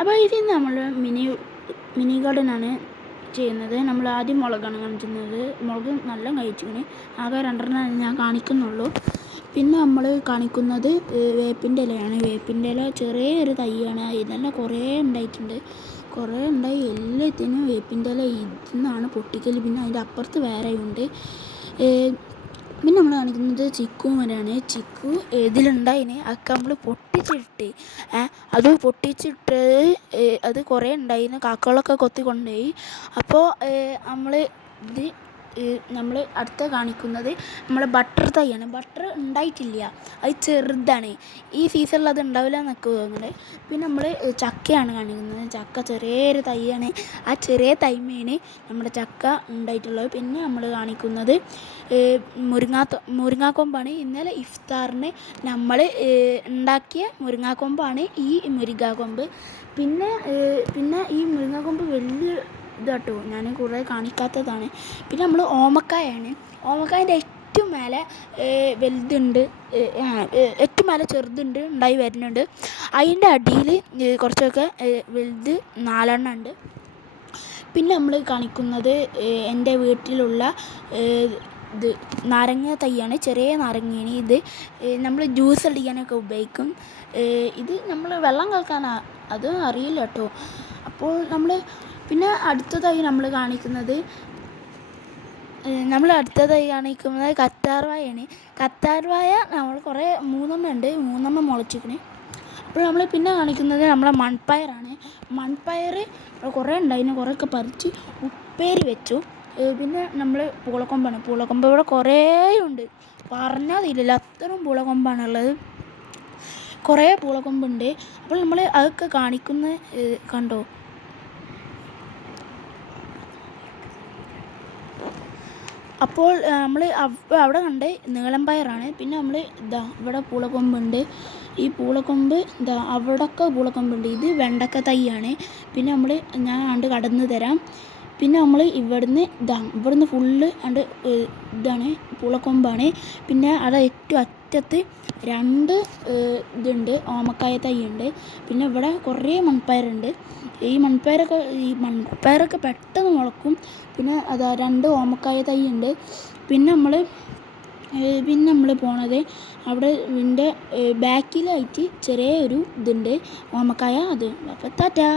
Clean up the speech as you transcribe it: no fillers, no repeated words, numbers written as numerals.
അപ്പോൾ ഇതിൽ നമ്മൾ മിനി ഗാർഡനാണ് ചെയ്യുന്നത്. നമ്മൾ ആദ്യം മുളകാണ് കാണിക്കുന്നത്. മുളക് നല്ല കഴിച്ചിങ്ങനെ, ആകെ 2 ഞാൻ കാണിക്കുന്നുള്ളൂ. പിന്നെ നമ്മൾ കാണിക്കുന്നത് വേപ്പിൻ്റെ ഇലയാണ്. വേപ്പിൻ്റെ ഇല ചെറിയൊരു തൈയാണ്. അതിൽ തന്നെ കുറേ ഉണ്ടായിട്ടുണ്ട്. കുറേ ഉണ്ടായി. എല്ലാത്തിനും വേപ്പിൻ്റെ ഇല ഇതിന്നാണ് പൊട്ടിക്കൽ. പിന്നെ അതിൻ്റെ അപ്പുറത്ത് വേറെയുണ്ട്. പിന്നെ നമ്മൾ കാണിക്കുന്നത് ചിക്കു മരമാണ്. ചിക്കു ഇതിലുണ്ടായിന് അതൊക്കെ നമ്മൾ പൊട്ടിച്ചിട്ട് അത് പൊട്ടിച്ചിട്ട് അത് കുറേ ഉണ്ടായിന്. കാക്കകളൊക്കെ കൊത്തി കൊണ്ടുപോയി. അപ്പോൾ നമ്മൾ അടുത്ത കാണിക്കുന്നത് നമ്മളെ ബട്ടർ തൈയാണ്. ബട്ടർ ഉണ്ടായിട്ടില്ല, അത് ചെറുതാണ്. ഈ സീസണിൽ അത് ഉണ്ടാവില്ല എന്നൊക്കെ തോന്നുന്നത്. പിന്നെ നമ്മൾ ചക്കയാണ് കാണിക്കുന്നത്. ചക്ക ചെറിയൊരു തൈയാണ്. ആ ചെറിയ തൈമേണ് നമ്മുടെ ചക്ക ഉണ്ടായിട്ടുള്ളത്. പിന്നെ നമ്മൾ കാണിക്കുന്നത് മുരിങ്ങാക്കൊമ്പാണ്. ഇന്നലെ ഇഫ്താറിന് നമ്മൾ ഉണ്ടാക്കിയ മുരിങ്ങാക്കൊമ്പാണ് ഈ മുരിങ്ങാക്കൊമ്പ്. പിന്നെ ഈ മുരിങ്ങാക്കൊമ്പ് വലിയ ഇതാട്ടോ, ഞാൻ കുറേ കാണിക്കാത്തതാണ്. പിന്നെ നമ്മൾ ഓമക്കായാണ്. ഓമക്കായൻ്റെ ഏറ്റവും മേലെ വലുതുണ്ട്, ഏറ്റവും മേലെ ചെറുതുണ്ട്, ഉണ്ടായി വരുന്നുണ്ട്. അതിൻ്റെ അടിയിൽ കുറച്ചൊക്കെ വലുത് 4 ഉണ്ട്. പിന്നെ നമ്മൾ കാണിക്കുന്നത് എൻ്റെ വീട്ടിലുള്ള ഇത് നാരങ്ങ തൈയാണ്. ചെറിയ നാരങ്ങയാണ്. ഇത് നമ്മൾ ജ്യൂസ് അടിക്കാനൊക്കെ ഉപയോഗിക്കും. ഇത് നമ്മൾ വെള്ളം കലക്കാനാണ്, അത് അറിയില്ല കേട്ടോ. അപ്പോൾ നമ്മൾ പിന്നെ അടുത്തതായി നമ്മൾ കാണിക്കുന്നത് കറ്റാർവാഴയാണ്. കറ്റാർവാഴ നമ്മൾ കുറേ 3 ഉണ്ട്, 3 മുളച്ചിക്കണേ. അപ്പോൾ നമ്മൾ പിന്നെ കാണിക്കുന്നത് നമ്മളെ മൺപയറാണ്. മൺപയർ കുറേ ഉണ്ടായിന്, കുറേയൊക്കെ പറിച്ച് ഉപ്പേരി വെച്ചു. പിന്നെ നമ്മൾ പൂളക്കൊമ്പാണ്. പൂളക്കൊമ്പ് ഇവിടെ കുറേ ഉണ്ട്, പറഞ്ഞാൽ തീരില്ല, അത്രയും പൂളക്കൊമ്പാണുള്ളത്. കുറേ പൂളക്കൊമ്പുണ്ട്. അപ്പോൾ നമ്മൾ അതൊക്കെ കാണിക്കുന്ന കണ്ടോ. അപ്പോൾ നമ്മൾ അവിടെ കണ്ട് നീളം പയറാണ്. പിന്നെ നമ്മൾ ഇവിടെ പൂളക്കൊമ്പുണ്ട്. ഈ പൂളക്കൊമ്പ് അവിടെയൊക്കെ പൂളക്കൊമ്പുണ്ട്. ഇത് വെണ്ടക്ക തൈയാണ്. പിന്നെ ഞാൻ കടന്നു തരാം. പിന്നെ നമ്മൾ ഇവിടുന്ന് ഫുള്ള് ഇതാണ് പൂളക്കൊമ്പാണ്. പിന്നെ അവിടെ ഏറ്റവും അറ്റത്ത് 2 ഇതുണ്ട്, ഓമക്കായ തൈയുണ്ട്. പിന്നെ ഇവിടെ കുറേ മൺപയറുണ്ട്. ഈ മൺപയറൊക്കെ പെട്ടെന്ന് മുളക്കും. പിന്നെ 2 ഓമക്കായ തൈയുണ്ട്. പിന്നെ നമ്മൾ പോണത് അവിടെ ഇതിൻ്റെ ബാക്കിലായിട്ട് ചെറിയൊരു ഇതുണ്ട്, ഓമക്കായ. അത് അപ്പോൾ ടാറ്റാ.